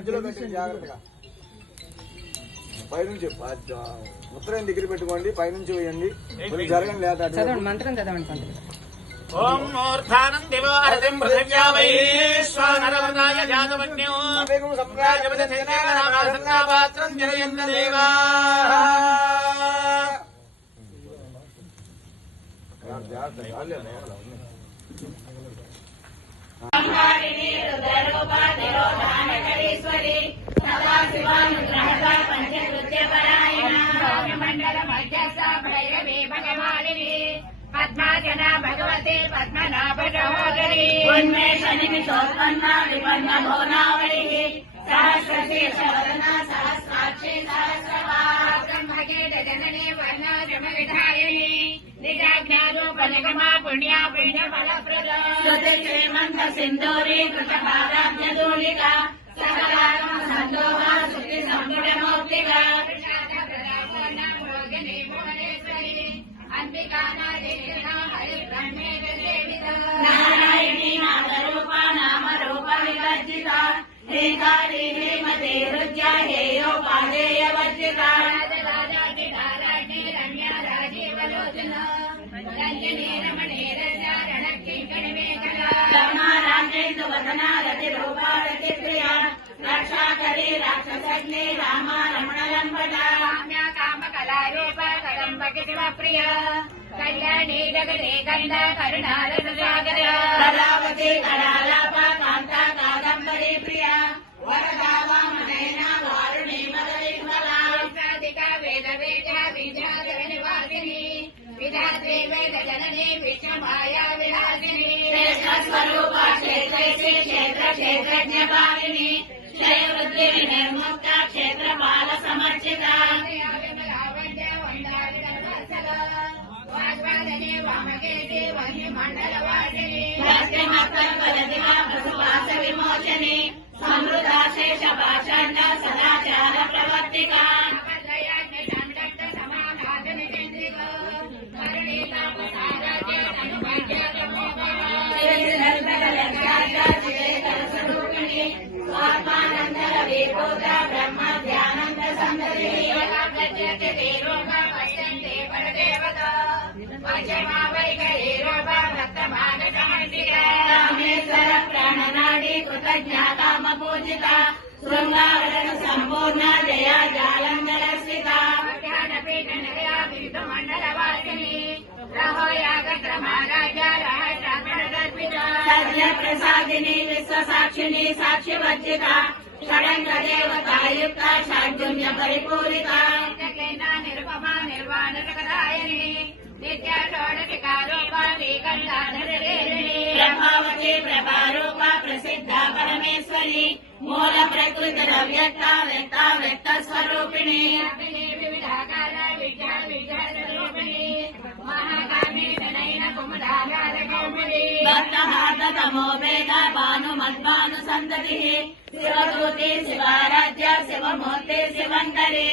మధ్యలో పెట్టి జాగ్రత్తగా పైనుంచి ఉత్తరం దగ్గర పెట్టుకోండి, పైనుంచి వేయండి. జరగండి లేదా చదవండి, మంత్రం చదవండి. ఓం మూర్ధానం దివోహరతిం పృథివ్యా వైశ్వానరవనాయ జాతవన్యో సంప్రాజపతిపాత్రం జనయంత దేవా పద్మాజన భగవతే పద్మనాభోదరి ఉన్మేషనిమిషోత్పన్న విపన్న భోనావళి సహస్రశీర్షవదన సహస్రాక్షి సహస్రవాహ్రమగేద జననీ వర్ణాశ్రమ విధాయిని నిజాజ్ఞారూపనిగమా పుణ్యా పుణ్య ఫలప్రద స్తుతి శ్రీమంత సింధూరీ కృత పాదాబ్జదూలిక సకలాగమ సందోహ శుద్ధి సంపుటమౌక్తిక నారాయణీ నామరూప నామరూప వివర్జిత శ్రీకాళీ శ్రీమతి హృద్య హేయోపాదేయ వర్జిత రమ్య రాజీవలోచన రంజనీ రమణే రాజేందు వదన రతి రూపా రతి ప్రియ రక్షాకరీ రాక్షసగ్ని రామ రమణ లంబట కామ కళారూప కదంబకి శివ ప్రియ కళ్యాణి జగదే కంద కరుణారస సాగర కళావతి కళాలాప కాంత కాదంబరి ప్రియ వరదా వామనయన వారుణి మదవిహ్వలాధిక వేద వేద విద్యాధర నివాసిని విధాత్రి వేద జనని విష్ణుమాయా విలాసిని స్వరూప క్షేత్రశ్రీ క్షేత్ర క్షేత్రజ్ఞ పాలిని క్షయవృద్ధి నిర్ముక్త క్షేత్రపాల సమర్చిత విమోచని సమృద్ధాశేష పాషాండ సదాచార ప్రవర్తిక ఆత్మానందర విభూత బ్రహ్మ ధ్యానంద సందరి రామేశ్వర ప్రాణనాడి కృతజ్ఞాతామ పూజిత శృంగావరణ సంపూర్ణ జయ జాలంధర స్థిత మండల వాసిని సద్య ప్రసాదిని విశ్వసాక్షిని సాక్షి వర్జిత షడంగ దేవతాయుక్త షాడ్గుణ్య పరిపూరిత నిరుపమా నిర్వాణ జగదాయని ప్రభావతి ప్రభారూప ప్రసిద్ధ పరమేశ్వరి మూల ప్రకృతి వ్యక్త వ్యక్త వ్యక్త స్వరూపిణి వివిధాకార విద్యా విద్యాస్వరూపిణి మహాకామి శనైన కుముదాగార కౌముది భక్తహాత తమోభేద భాను మద్భాను సంతతి శివదూతి శివారాధ్య శివమూర్తి శివంకరి